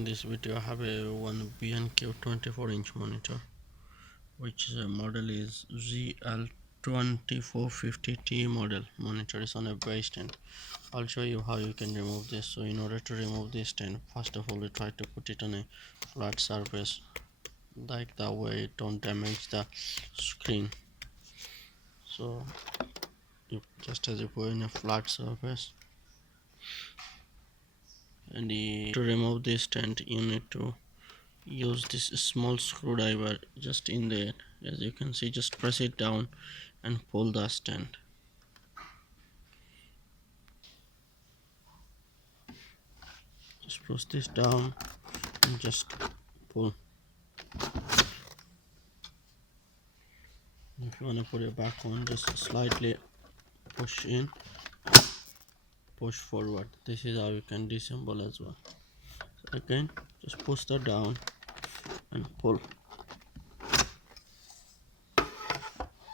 In this video I have a one Benq 24-inch monitor, which model is GL2450T model. Monitor is on a base stand. I'll show you how you can remove this. So in order to remove this stand, first of all we try to put it on a flat surface, like that way it don't damage the screen. So you just as you put in a flat surface, and to remove this stand you need to use this small screwdriver just in there. As you can see, just press it down and pull the stand. Just press this down and just pull. If you want to put it back on, just slightly push in, push forward. This is how you can disassemble as well. So again, just push that down and pull.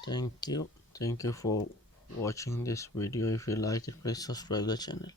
Thank you for watching this video. If you like it, please subscribe the channel.